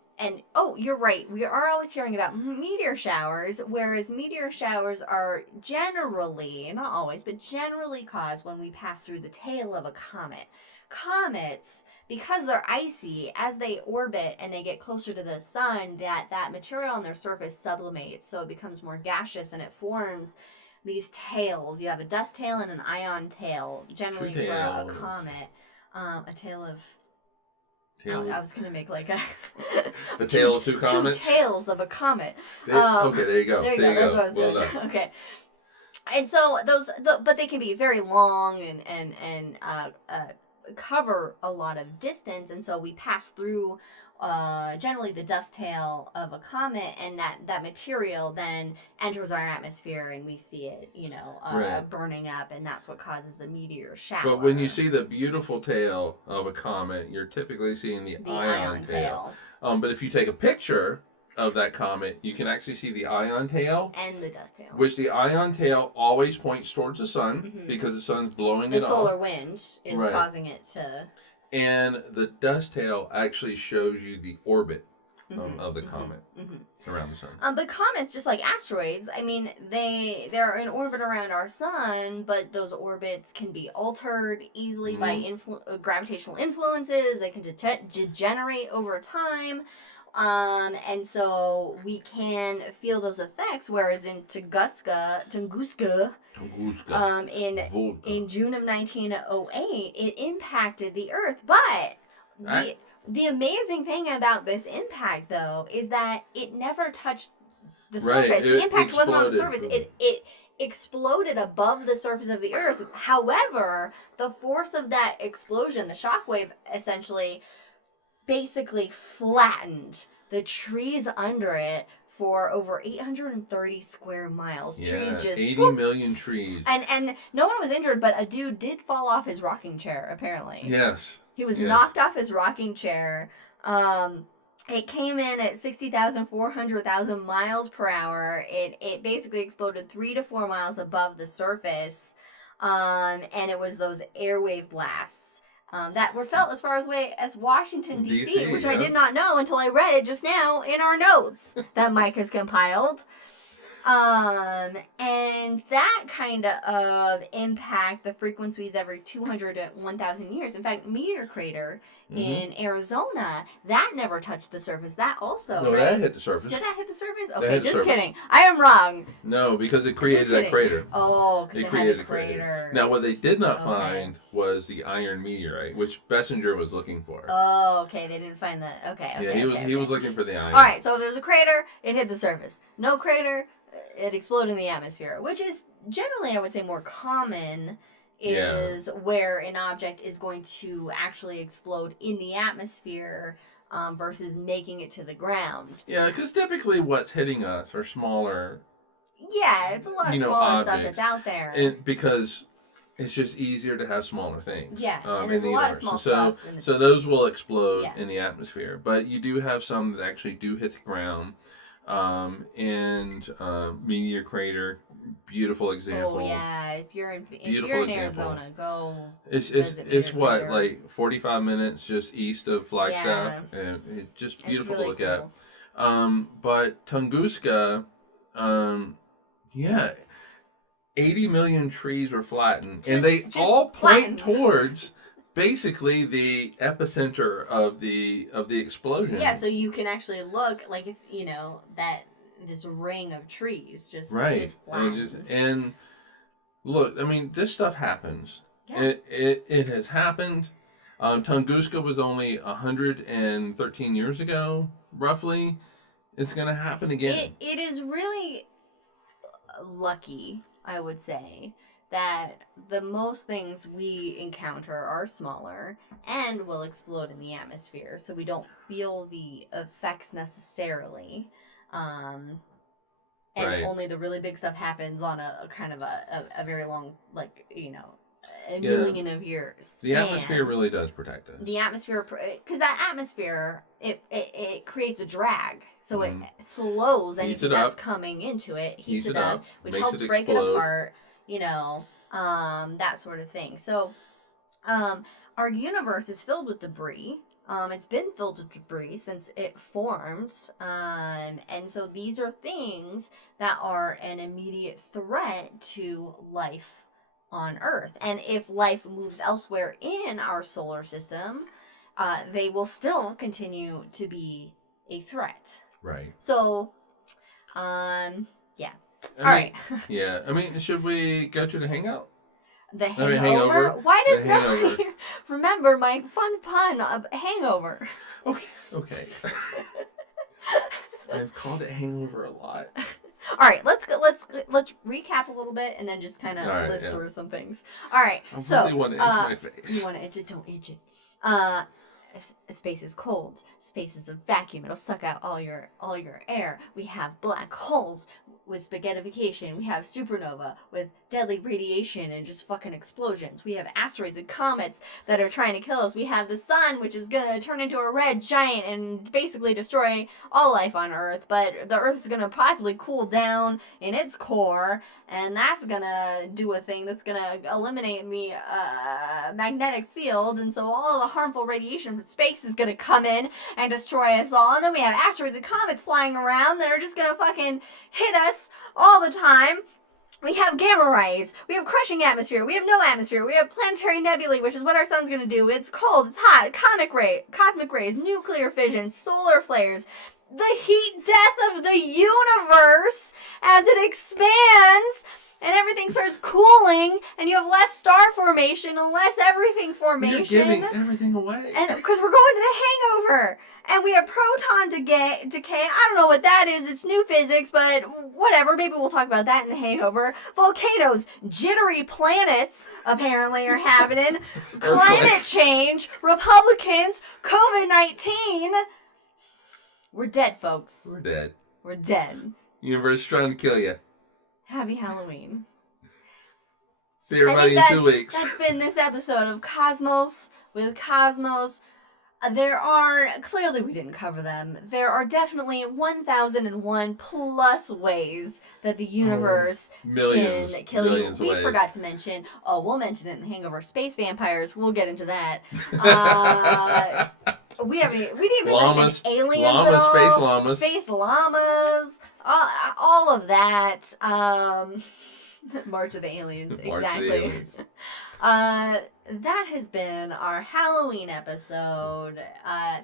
oh, you're right. We are always hearing about meteor showers, whereas meteor showers are generally, not always, but generally caused when we pass through the tail of a comet. Comets, because they're icy, as they orbit and they get closer to the sun, that material on their surface sublimates, so it becomes more gaseous and it forms these tails. You have a dust tail and an ion tail, generally for a comet. A tail of... I was going to make like a... the tail of two comets? Two tails of a comet. Okay, there you go. There you go. That's what I was saying. Well done. Okay. And so but they can be very long and cover a lot of distance, and so we pass through generally the dust tail of a comet, and that material then enters our atmosphere and we see it, burning up, and that's what causes a meteor shower. But when you see the beautiful tail of a comet, you're typically seeing the ion tail. But if you take a picture of that comet, you can actually see the ion tail and the dust tail, which the ion tail always points towards the sun because the sun's blowing it off. The solar wind is causing it to. And the dust tail actually shows you the orbit of the comet around the sun. But comets, just like asteroids, I mean, they're in orbit around our sun, but those orbits can be altered easily by gravitational influences. They can degenerate over time. And so we can feel those effects, whereas in Tunguska, in June of 1908, it impacted the Earth. But the amazing thing about this impact, though, is that it never touched the surface. The impact wasn't on the surface. It exploded above the surface of the Earth. However, the force of that explosion, the shockwave, essentially basically flattened the trees under it for over 830 square miles. Yeah, trees just 80 million trees. And no one was injured, but a dude did fall off his rocking chair, apparently. Yes. He was knocked off his rocking chair. It came in at 400,000 miles per hour. It basically exploded 3 to 4 miles above the surface. And it was those airwave blasts. That were felt as far away as Washington, D.C., which I did not know until I read it just now in our notes that Mike has compiled. And that kind of impact the frequencies every 200 to 1,000 years. In fact, Meteor Crater in Arizona, that never touched the surface. That also, No, that hit the surface. Did that hit the surface? Okay, just kidding. I am wrong. No, because it created that crater. Oh, because it created a crater. Now, what they did not find was the iron meteorite, which Bessinger was looking for. Oh, okay. They didn't find that. Okay. Yeah, he was looking for the iron. All right, so if there's a crater, it hit the surface. No crater, it exploded in the atmosphere, which is generally, I would say, more common is where an object is going to actually explode in the atmosphere versus making it to the ground. Yeah, because typically what's hitting us are smaller. Yeah, it's a lot of smaller stuff that's out there. And because it's just easier to have smaller things. Yeah, and there's a lot of small stuff. So those will explode in the atmosphere. But you do have some that actually do hit the ground. Meteor Crater, beautiful example. Oh yeah, if you're in Arizona, go. It's what, like 45 minutes just east of Flagstaff, and it's just beautiful to look at. But Tunguska, 80 million trees were flattened, Just- and they just all point flattened. towards basically the epicenter of the explosion. Yeah, so you can actually look like if that this ring of trees just flattened. And look, I mean, this stuff happens. Yeah. It has happened. Tunguska was only 113 years ago, roughly. It's going to happen again. It is really lucky, I would say, that the most things we encounter are smaller and will explode in the atmosphere, so we don't feel the effects necessarily. And Right. only the really big stuff happens on a kind of a very long, a million of years span. The atmosphere really does protect us. The atmosphere, because that atmosphere, it creates a drag, so it slows anything that's coming into it, heats it up, which helps break it apart, that sort of thing. So, our universe is filled with debris. It's been filled with debris since it formed, and so these are things that are an immediate threat to life on Earth. And if life moves elsewhere in our solar system, they will still continue to be a threat. Right. So, yeah. All right. Yeah. I mean, should we go to the hangout? The hangover? Why does nobody remember my fun pun of hangover? Okay. I've called it hangover a lot. All right, let's recap a little bit and then just kind of list sort of some things. All right, I really want to itch my face. You want to itch it? Don't itch it. Space is cold. Space is a vacuum. It'll suck out all your air. We have black holes with spaghettification. We have supernova with deadly radiation and just fucking explosions. We have asteroids and comets that are trying to kill us. We have the sun, which is gonna turn into a red giant and basically destroy all life on Earth. But the Earth is gonna possibly cool down in its core, and that's gonna do a thing that's gonna eliminate the magnetic field, and so all the harmful radiation from space is gonna come in and destroy us all. And then we have asteroids and comets flying around that are just gonna fucking hit us all the time. We have gamma rays. We have crushing atmosphere. We have no atmosphere. We have planetary nebulae, which is what our sun's going to do. It's cold. It's hot. Cosmic rays, nuclear fission, solar flares, the heat death of the universe as it expands and everything starts cooling, and you have less star formation and less everything formation. You're giving everything away. And because we're going to the hangover. And we have proton decay. I don't know what that is. It's new physics, but whatever. Maybe we'll talk about that in the hangover. Volcanoes. Jittery planets, apparently, are happening. Climate change. Republicans. COVID-19. We're dead, folks. We're dead. Universe is trying to kill you. Happy Halloween. See everybody in 2 weeks. That's been this episode of Cosmos with Cosmos. There are, clearly we didn't cover them, there are definitely 1,001 plus ways that the universe can kill you. We forgot to mention, we'll mention it in the hangover, space vampires, we'll get into that. We didn't even mention aliens at all. Space llamas, all of that. March of the Aliens, exactly. That has been our Halloween episode.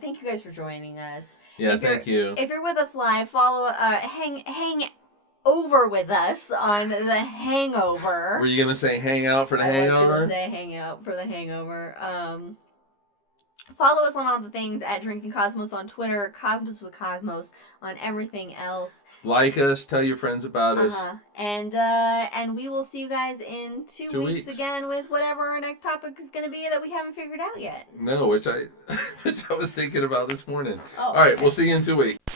Thank you guys for joining us. Yeah, thank you. If you're with us live, hang over with us on the Hangover. Were you gonna say hang out for the hangover? I was gonna say hang out for the hangover. Follow us on all the things at Drinking Cosmos on Twitter, Cosmos with Cosmos on everything else. Like us, tell your friends about us. And we will see you guys in 2 weeks again with whatever our next topic is going to be that we haven't figured out yet. No, which I was thinking about this morning. All right, we'll see you in 2 weeks.